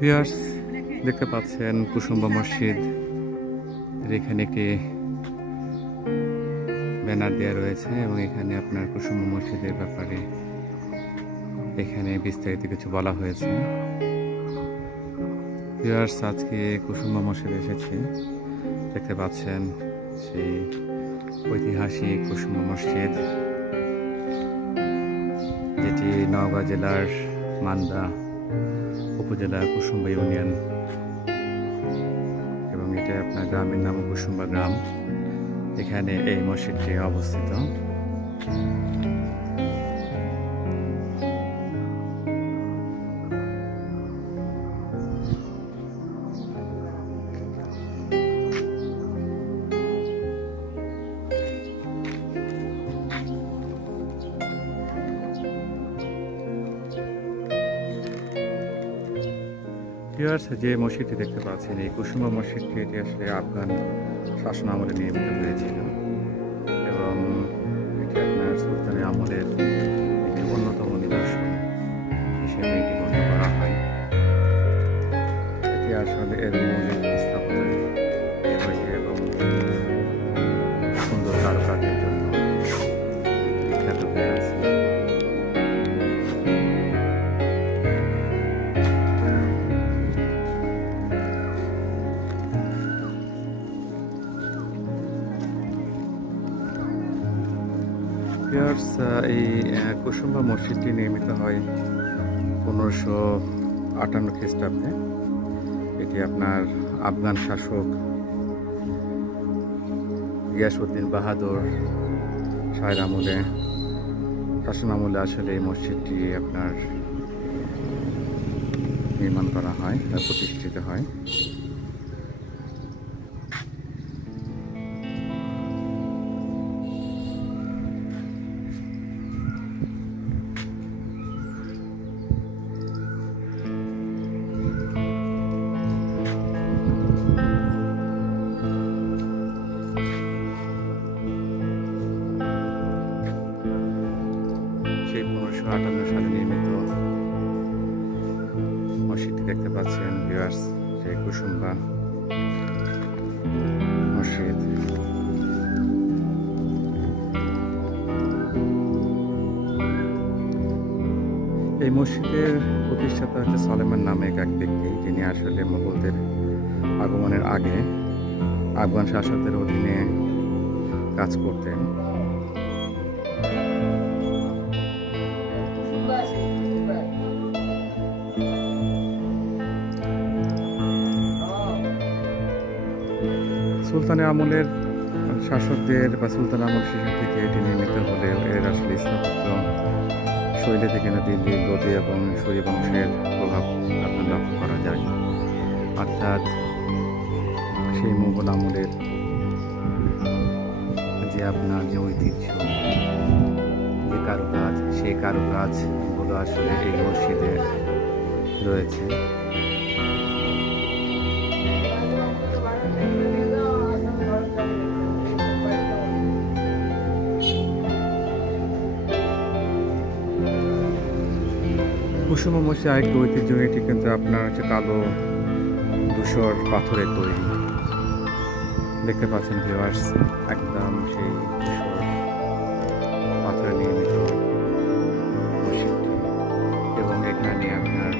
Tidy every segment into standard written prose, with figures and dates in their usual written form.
Viewers, দেখতে পাচ্ছেন কুসুম্বা মসজিদ। এখানে একটি ব্যানার দেওয়া রয়েছে এবং এখানে আপনার কুসুম্বা মসজিদের ব্যাপারে এখানে বিস্তারিত কিছু বলা হয়েছে। ভিউয়ার্স, আজকে কুসুম্বা মসজিদে এসেছি। দেখতে পাচ্ছেন সেই ঐতিহাসিক কুসুম্বা মসজিদ, যেটি নওগাঁ জেলার মান্দা উপজেলার কুসুম্বা ইউনিয়ন, এবং এটা আপনার গ্রামের নাম কুসুম্বা গ্রাম। এখানে এই মসজিদটি অবস্থিত। যে মসজিদটি দেখতে পাচ্ছেন, এই কুসুম্বা মসজিদটি, এটি আসলে আফগান শাসন আমলে নির্মিত হয়েছিল এবং এটি আপনার সুলতানি আমলের একটি অন্যতম নিদর্শন হিসেবে এটি গণ্য করা হয়। এটি আসলে এর মৌলিক স্থাপনের শৈলী এবং সুন্দর কারুকার্যের জন্য বিখ্যাত হয়ে আছে। এই কুসুম্বা মসজিদটি নির্মিত হয় 1558 খ্রিস্টাব্দে। এটি আপনার আফগান শাসক গিয়াসউদ্দিন বাহাদুর শাহের আমলে, শাসন আমলে আসলে এই মসজিদটি আপনার নির্মাণ করা হয় বা প্রতিষ্ঠিত হয়। সেই 1558 সালে নির্মিত মসজিদটি দেখতে পাচ্ছেন ভিউয়ার্স, সেই কুসুম্বা মসজিদ। এই মসজিদের প্রতিষ্ঠাতা হচ্ছে সলেমান নামে এক ব্যক্তি, যিনি আসলে মুঘলদের আগমনের আগে আফগান শাসকদের অধীনে কাজ করতেন। সুলতানি আমলের শাসকদের বা সুলতান আমল শেষ থেকে এটি নির্মিত হলেও এর আসলে স্থাপত্য শৈলী থেকে দিল্লি, লোদি এবং সূর্য বংশের প্রভাব আপনার লক্ষ্য করা যায়। অর্থাৎ সেই মুঘল আমলের যে আপনার যে ঐতিহ্য, যে কারুকাজ, সেই কারুকাজগুলো আসলে এই মসজিদে রয়েছে। কুসুম্বা মসজিদ আরেকটি ঐতিহ্য, এটি কিন্তু আপনার হচ্ছে কালো ধূসর পাথরের তৈরি। দেখতে পাচ্ছেন ভিউয়ার্স, একদম সেই ধূসর পাথরে নির্মিত মসজিদটি, এবং এখানে আপনার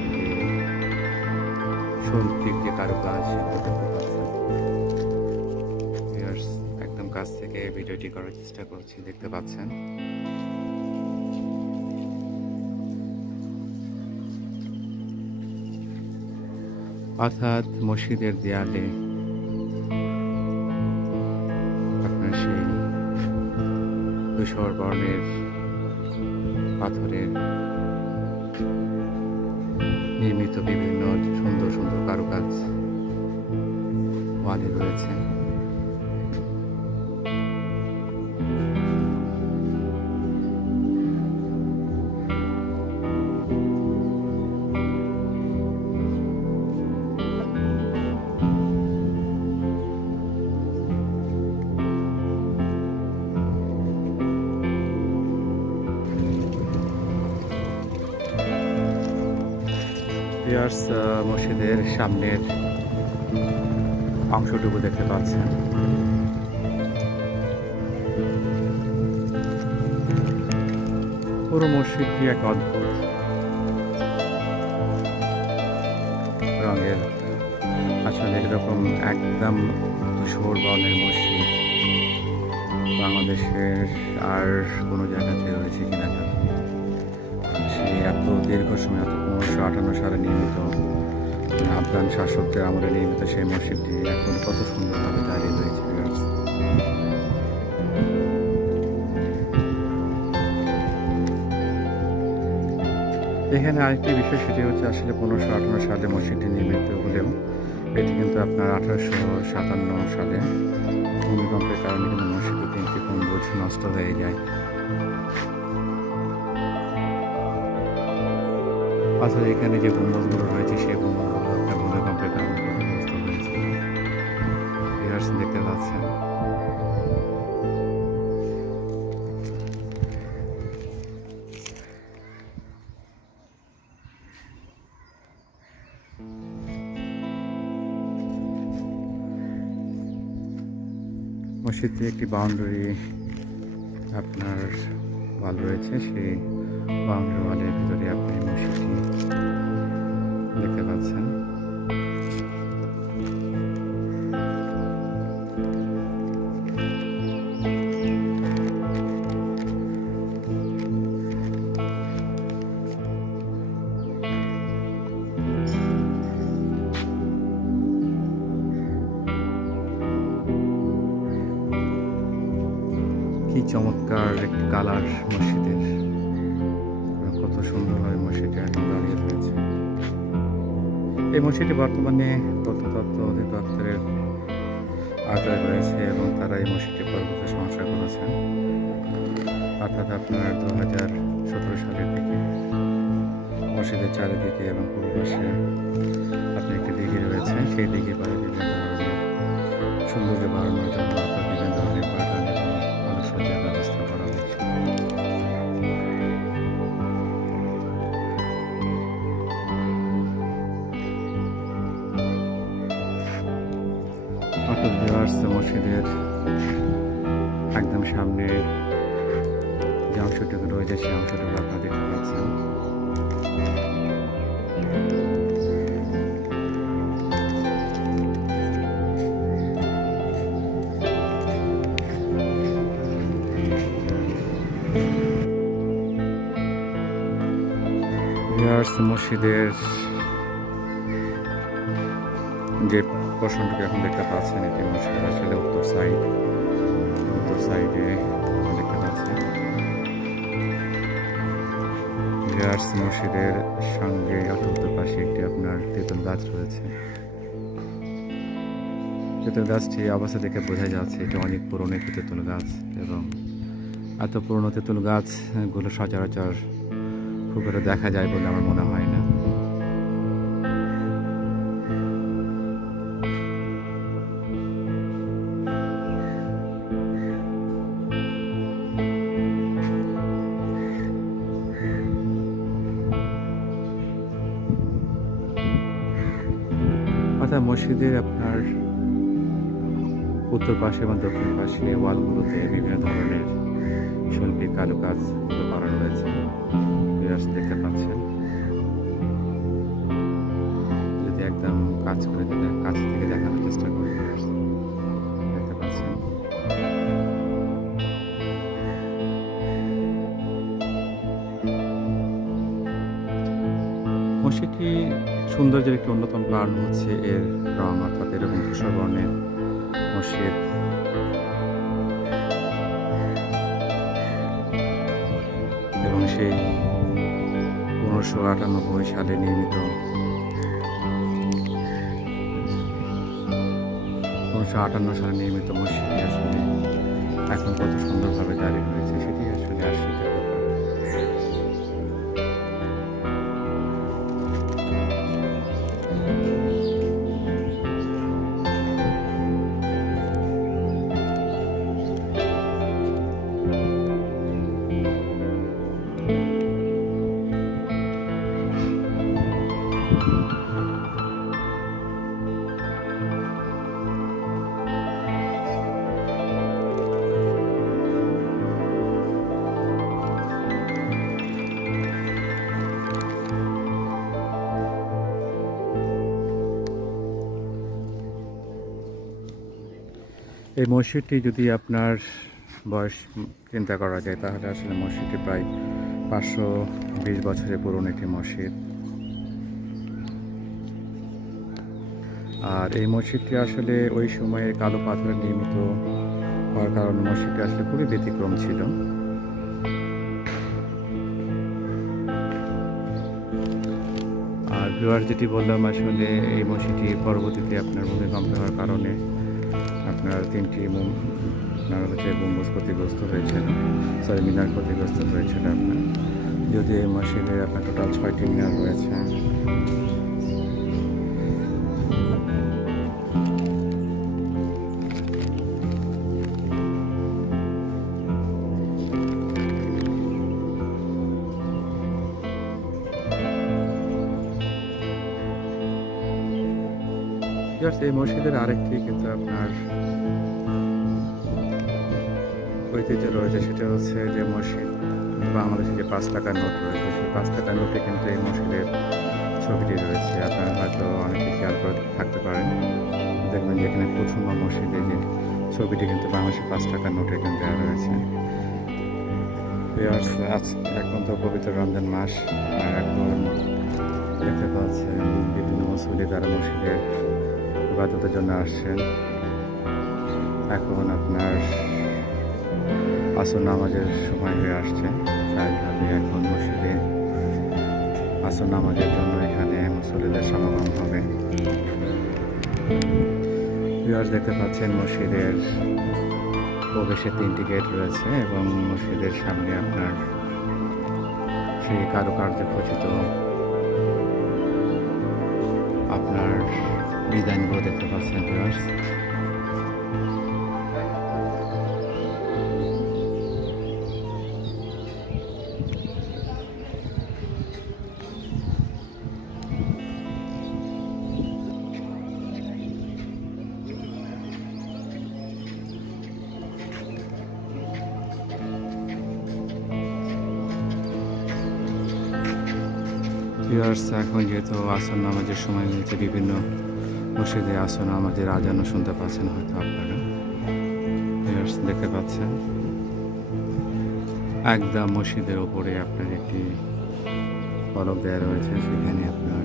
শৈল্পিক যে কারুকাজ দেখতে পাচ্ছেন। ভিউয়ার্স, একদম কাছ থেকে ভিডিওটি করার চেষ্টা করছি, দেখতে পাচ্ছেন। অর্থাৎ মসজিদের দেয়ালে আপনার সেই ধূসর বর্ণের পাথরের নির্মিত বিভিন্ন সুন্দর সুন্দর কারুকাজ ওয়ালে রয়েছে। ভিউয়ার্স, মসজিদের সামনের অংশটুকু দেখতে পাচ্ছেন। পুরো মসজিদটি এক অদ্ভুত রঙের, আসলে এরকম একদম ধূসর বর্ণের মসজিদ বাংলাদেশের আর কোনো জায়গাতে রয়েছে কিনা জানি। সেই এত দীর্ঘ সময়, এত 1558 সালে নির্মিত, আফগান শাসকদের আমলে নির্মিত সেই মসজিদটি এখন কত সুন্দরভাবে দাঁড়িয়ে রয়েছে। এখানে আরেকটি বিষয়, সেটি হচ্ছে আসলে 1558 সালে মসজিদটি নির্মিত হলেও এটি কিন্তু আপনার 1857 সালে ভূমিকম্পের কারণে কিন্তু মসজিদের 3টি গম্বুজ নষ্ট হয়ে যায়। আসলে এখানে যে গম্বুজগুলো রয়েছে সেই গম্বুজগুলো আপনার ভূমিকম্পের কারণে নষ্ট হয়েছে, দেখতে পাচ্ছেন। মসজিদে একটি বাউন্ডারি আপনার ওয়াল রয়েছে, সেই বাউন্ডারি ওয়ালের ভিতরে আপনি মসজিদটি দেখতে পাচ্ছেন। কি চমৎকার একটি কালার মসজিদের, কত সুন্দরভাবে মসজিদটি এখন দাঁড়িয়ে রয়েছে। এই মসজিদটি বর্তমানে প্রত্নতত্ত্ব অধিদপ্তরের আওতায় রয়েছে এবং তারা এই মসজিদটি পরবর্তী সংস্কার করেছেন, অর্থাৎ আপনার 2017 সালের দিকে মসজিদের চারিদিকে এবং পূর্ব পাশে আপনি একটি দিঘি রয়েছে, সেই দিঘি পাড়ে বিভিন্ন ধরনের সৌন্দর্য বাড়ানোর জন্য অর্থাৎ বিভিন্ন ধরনের বাগান এবং আলোকসজ্জার ব্যবস্থা করা হয়েছে। অর্থাৎ ভিউয়ার্স, মসজিদের একদম সামনে যে অংশটুকু রয়েছে সেই অংশটুকু আপনারা দেখতে পাচ্ছেন। মসজিদের যে পোর্শনটুকু এখন দেখতে পাচ্ছেন, এটি মসজিদের আসলে উত্তর সাইডে দেখতে পাচ্ছেন। মসজিদের সঙ্গে উত্তর পাশে একটি আপনার তেঁতুল গাছ রয়েছে। তেঁতুল গাছটি অবস্থা দেখে বোঝা যাচ্ছে এটি অনেক পুরনো একটি তেঁতুল গাছ, এবং এত পুরনো তেঁতুল গাছগুলো সচরাচর খুব একটা দেখা যায় বলে আমার মনে হয় না। অর্থাৎ মসজিদের আপনার উত্তর পাশে এবং দক্ষিণ পাশে ওয়ালগুলোতে বিভিন্ন ধরনের শৈল্পিক কারুকাজগুলো করা রয়েছে, দেখতে পাচ্ছেন। যদি একদম কাছ থেকে দেখানোর চেষ্টা করি, দেখতে পাচ্ছেন। মসজিদটি সৌন্দর্যের একটি অন্যতম কারণ হচ্ছে এর রং, অর্থাৎ এরকম ধূসর বর্ণের মসজিদ এবং সেই 1598 সালে নির্মিত 1558 সালে নির্মিত মসজিদটি আসলে এখন কত সুন্দরভাবে দাঁড়িয়ে রয়েছে, সেটি আসলে আশ্চর্যের ব্যাপার। এই মসজিদটি যদি আপনার বয়স চিন্তা করা যায় তাহলে আসলে মসজিদটি প্রায় 520 বছরের পুরনো একটি মসজিদ। আর এই মসজিদটি আসলে ওই সময়ে কালো পাথরে নির্মিত হওয়ার কারণে মসজিদটি আসলে খুবই ব্যতিক্রম ছিল। আর ভিউয়ার যেটি বললাম, আসলে এই মসজিদটি পরবর্তীতে আপনার ভূমিকম্প হওয়ার কারণে আপনার 3টি গম্বুজ ক্ষতিগ্রস্ত হয়েছিল, মিনার ক্ষতিগ্রস্ত হয়েছিল আপনার। যদি এই মসজিদে আপনার টোটাল 6টি মিনার রয়েছে। এই মসজিদের আরেকটি কিন্তু আপনার ঐতিহ্য রয়েছে, সেটা হচ্ছে যে মসজিদ বাংলাদেশে যে 5 টাকার নোট রয়েছে, সেই 5 টাকার নোটে কিন্তু এই মসজিদের ছবিটি রয়েছে। আপনারা হয়তো অনেকে খেয়াল করে থাকতে পারেন, দেখবেন যে এখানে প্রথম মসজিদে যে ছবিটি কিন্তু বাংলাদেশের 5 টাকার নোটে কিন্তু দেওয়া রয়েছে। আজ এখন তো পবিত্র রমজান মাস, আর এখন দেখতে পাচ্ছেন বিভিন্ন মুসল্লি তারা মসজিদে ইবাদতের জন্য আসছেন। এখন আপনার আসর নামাজের সময় হয়ে আসছে, স্বাভাবিকভাবে এখন মসজিদে আসর নামাজের জন্য এখানে মুসল্লিদের সমাগম হবে। ভিউয়ার্স, দেখতে পাচ্ছেন মসজিদের প্রবেশে 3টি গেট রয়েছে এবং মসজিদের সামনে আপনার সেই কারুকার্য খচিত আপনার ডিজাইনগুলো দেখতে পাচ্ছেন ভিউয়ার্স। এখন যেহেতু আসর নামাজের সময় হয়েছে, বিভিন্ন মসজিদে আসর নামাজের আজানও শুনতে পাচ্ছেন হয়তো আপনারা। দেখতে পাচ্ছেন একদম মসজিদের ওপরে আপনার একটি ফলক দেওয়া রয়েছে, সেখানে আপনার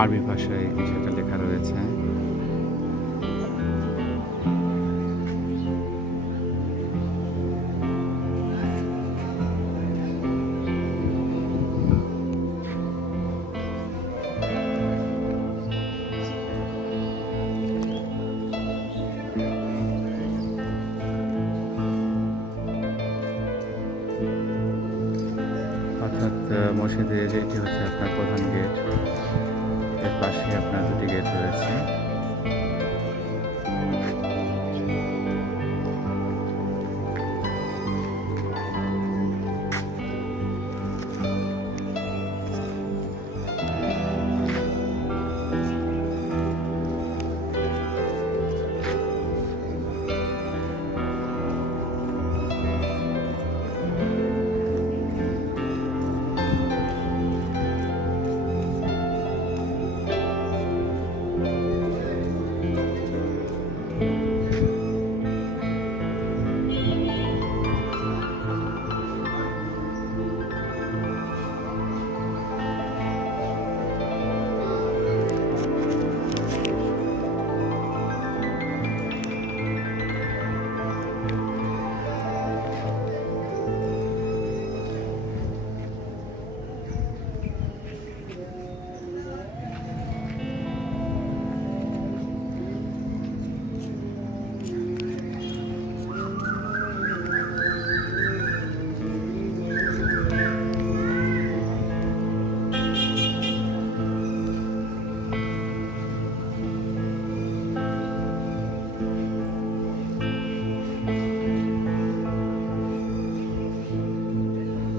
আরবি ভাষায় কিছু একটা লেখা রয়েছে। অর্থাৎ মসজিদে যেটি হচ্ছে আপনার প্রধান গেট, এর পাশে আপনার 2টি গেট রয়েছে।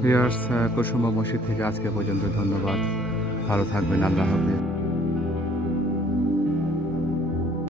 ভিউয়ার্স, কুসুমা মসজিদ থেকে আজকে পর্যন্ত ধন্যবাদ। ভালো থাকবেন। আল্লাহ হাফেজ।